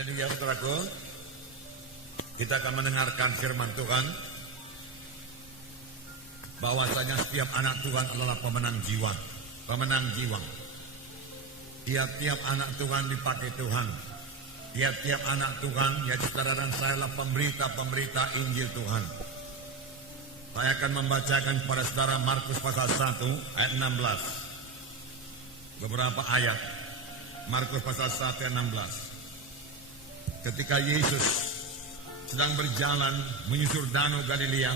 Haleluya, saudaraku. Kita akan mendengarkan firman Tuhan bahwasanya setiap anak Tuhan adalah pemenang jiwa. Pemenang jiwa. Tiap-tiap anak Tuhan dipakai Tuhan. Tiap-tiap anak Tuhan, ya saudara dan saya adalah pemberita-pemberita Injil Tuhan. Saya akan membacakan kepada saudara Markus pasal 1 ayat 16. Beberapa ayat. Markus pasal 1 ayat 16. Ketika Yesus sedang berjalan menyusur danau Galilea,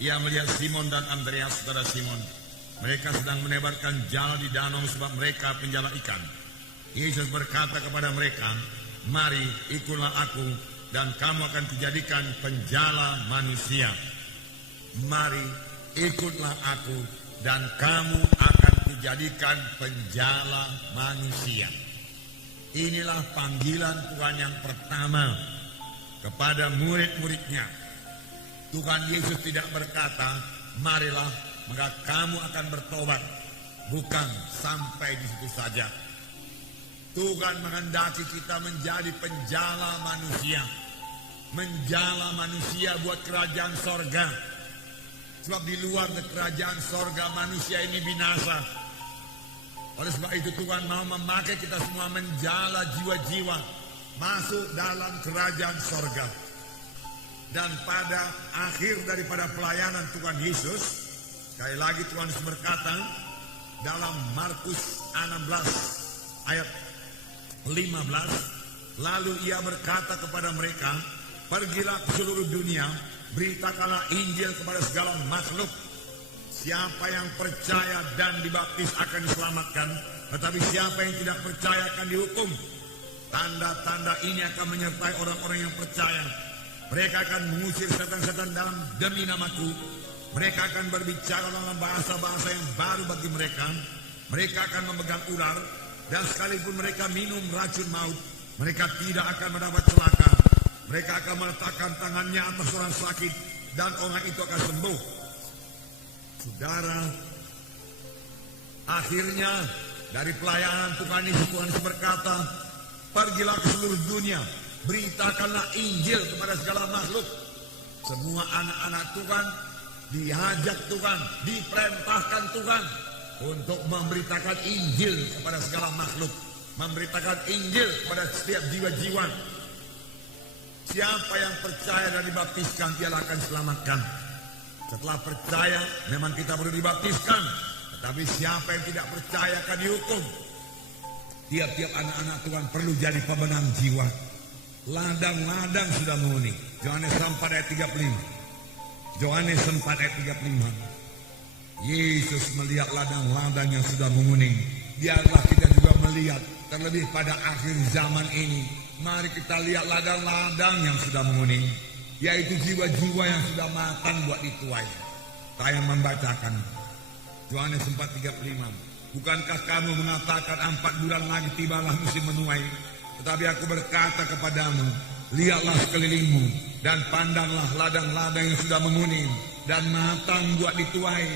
ia melihat Simon dan Andreas, saudara Simon. Mereka sedang menebarkan jala di danau sebab mereka penjala ikan. Yesus berkata kepada mereka, "Mari ikutlah aku dan kamu akan kujadikan penjala manusia." Mari ikutlah aku dan kamu akan kujadikan penjala manusia. Inilah panggilan Tuhan yang pertama kepada murid-muridnya. Tuhan Yesus tidak berkata, "Marilah, maka kamu akan bertobat." Bukan sampai di situ saja. Tuhan menghendaki kita menjadi penjala manusia. Menjala manusia buat kerajaan sorga. Sebab di luar kerajaan sorga manusia ini binasa. Oleh sebab itu Tuhan mau memakai kita semua menjala jiwa-jiwa masuk dalam kerajaan sorga. Dan pada akhir daripada pelayanan Tuhan Yesus, sekali lagi Tuhan Yesus berkata dalam Markus 16 ayat 15, lalu ia berkata kepada mereka, "Pergilah ke seluruh dunia, beritakanlah Injil kepada segala makhluk. Siapa yang percaya dan dibaptis akan diselamatkan, tetapi siapa yang tidak percaya akan dihukum. Tanda-tanda ini akan menyertai orang-orang yang percaya. Mereka akan mengusir setan-setan dalam demi namaku. Mereka akan berbicara dalam bahasa-bahasa yang baru bagi mereka. Mereka akan memegang ular, dan sekalipun mereka minum racun maut, mereka tidak akan mendapat celaka. Mereka akan meletakkan tangannya atas orang sakit, dan orang itu akan sembuh." Saudara, akhirnya dari pelayanan Tuhan Yesus berkata, "Pergilah ke seluruh dunia, beritakanlah Injil kepada segala makhluk." Semua anak-anak Tuhan diajak Tuhan, diperintahkan Tuhan untuk memberitakan Injil kepada segala makhluk, memberitakan Injil kepada setiap jiwa-jiwa. Siapa yang percaya dan dibaptiskan, dialah akan diselamatkan. Setelah percaya, memang kita perlu dibaptiskan. Tetapi siapa yang tidak percaya akan dihukum. Tiap-tiap anak-anak Tuhan perlu jadi pemenang jiwa. Ladang-ladang sudah menghuni. Yohanes 4 ayat 35. Yohanes 4 ayat 35. Yesus melihat ladang-ladang yang sudah menguning. Biarlah kita juga melihat, terlebih pada akhir zaman ini. Mari kita lihat ladang-ladang yang sudah menguning, yaitu jiwa-jiwa yang sudah matang buat dituai. Saya membacakan Yohanes 4:35. "Bukankah kamu mengatakan 4 bulan lagi tibalah musim menuai? Tetapi aku berkata kepadamu, lihatlah sekelilingmu dan pandanglah ladang-ladang yang sudah menguning dan matang buat dituai."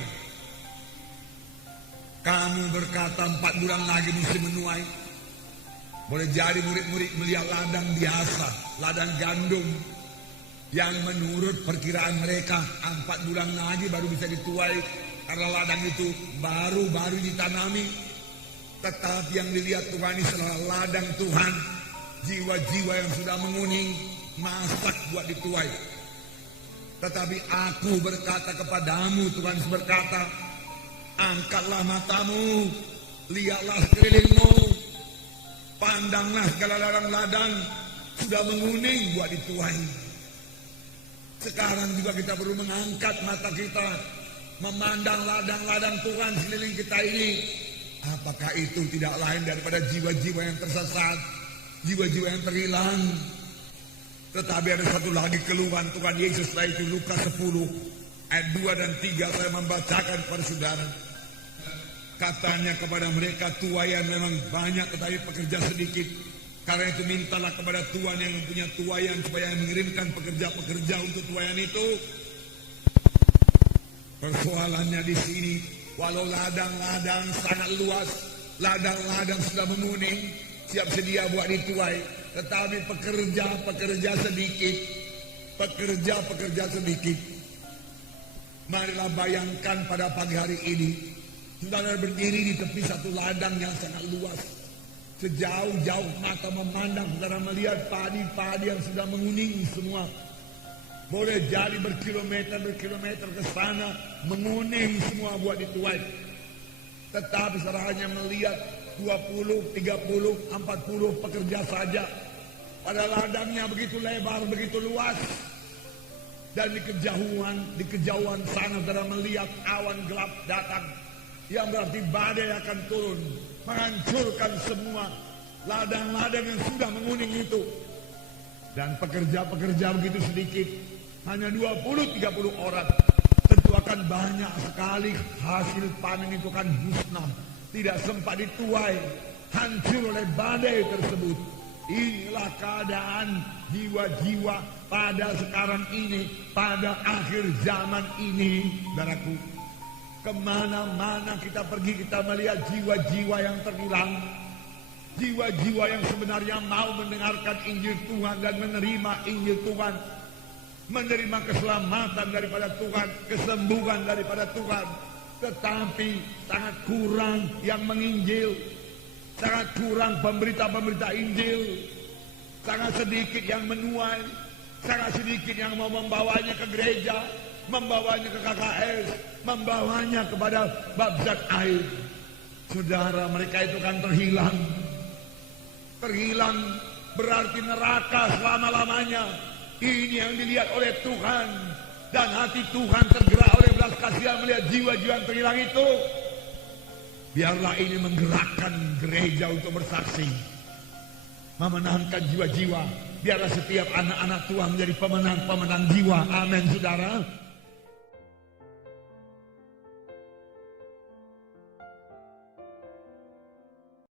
Kamu berkata 4 bulan lagi musim menuai. Boleh jadi murid-murid melihat ladang biasa, ladang gandum, yang menurut perkiraan mereka 4 bulan lagi baru bisa dituai karena ladang itu baru-baru ditanami. Tetapi yang dilihat Tuhan ini adalah ladang Tuhan, jiwa-jiwa yang sudah menguning, masak buat dituai. Tetapi aku berkata kepadamu, Tuhan berkata, angkatlah matamu, lihatlah sekelilingmu, pandanglah segala ladang-ladang sudah menguning buat dituai. Sekarang juga kita perlu mengangkat mata kita, memandang ladang-ladang Tuhan sekeliling kita ini. Apakah itu tidak lain daripada jiwa-jiwa yang tersesat, jiwa-jiwa yang terhilang? Tetapi ada satu lagi keluhan Tuhan Yesus, yaitu Lukas 10 ayat 2 dan 3. Saya membacakan kepada saudara. Katanya kepada mereka, tuaian memang banyak tetapi pekerja sedikit. Karena itu mintalah kepada Tuhan yang mempunyai tuaian supaya mengirimkan pekerja-pekerja untuk tuaian itu. Persoalannya di sini, walau ladang-ladang sangat luas, ladang-ladang sudah menguning, siap sedia buat dituai, Tetapi pekerja sedikit. Pekerja sedikit. Marilah bayangkan pada pagi hari ini, saudara berdiri di tepi satu ladang yang sangat luas. Sejauh-jauh mata memandang, saudara melihat padi-padi yang sudah menguning semua. Boleh jadi berkilometer ke sana, menguning semua buat dituai. Tetapi saudara hanya melihat 20, 30, 40 pekerja saja. Pada ladangnya begitu lebar, begitu luas. Dan di kejauhan sana saudara melihat awan gelap datang. Yang berarti badai akan turun, menghancurkan semua ladang-ladang yang sudah menguning itu. Dan pekerja begitu sedikit, hanya 20-30 orang. Tentu akan banyak sekali hasil panen itu akan musnah. Tidak sempat dituai, hancur oleh badai tersebut. Inilah keadaan jiwa-jiwa pada sekarang ini, pada akhir zaman ini, saudaraku. Kemana-mana kita pergi, kita melihat jiwa-jiwa yang terhilang. Jiwa-jiwa yang sebenarnya mau mendengarkan Injil Tuhan dan menerima Injil Tuhan. Menerima keselamatan daripada Tuhan, kesembuhan daripada Tuhan. Tetapi sangat kurang yang menginjil. Sangat kurang pemberita-pemberita Injil. Sangat sedikit yang menuai. Sangat sedikit yang mau membawanya ke gereja, membawanya ke KKS, membawanya kepada baptisan air. Saudara, mereka itu kan terhilang. Terhilang berarti neraka selama-lamanya. Ini yang dilihat oleh Tuhan. Dan hati Tuhan tergerak oleh belas kasihan melihat jiwa-jiwa yang terhilang itu. Biarlah ini menggerakkan gereja untuk bersaksi, memenangkan jiwa-jiwa. Biarlah setiap anak-anak Tuhan menjadi pemenang-pemenang jiwa. Amin, saudara.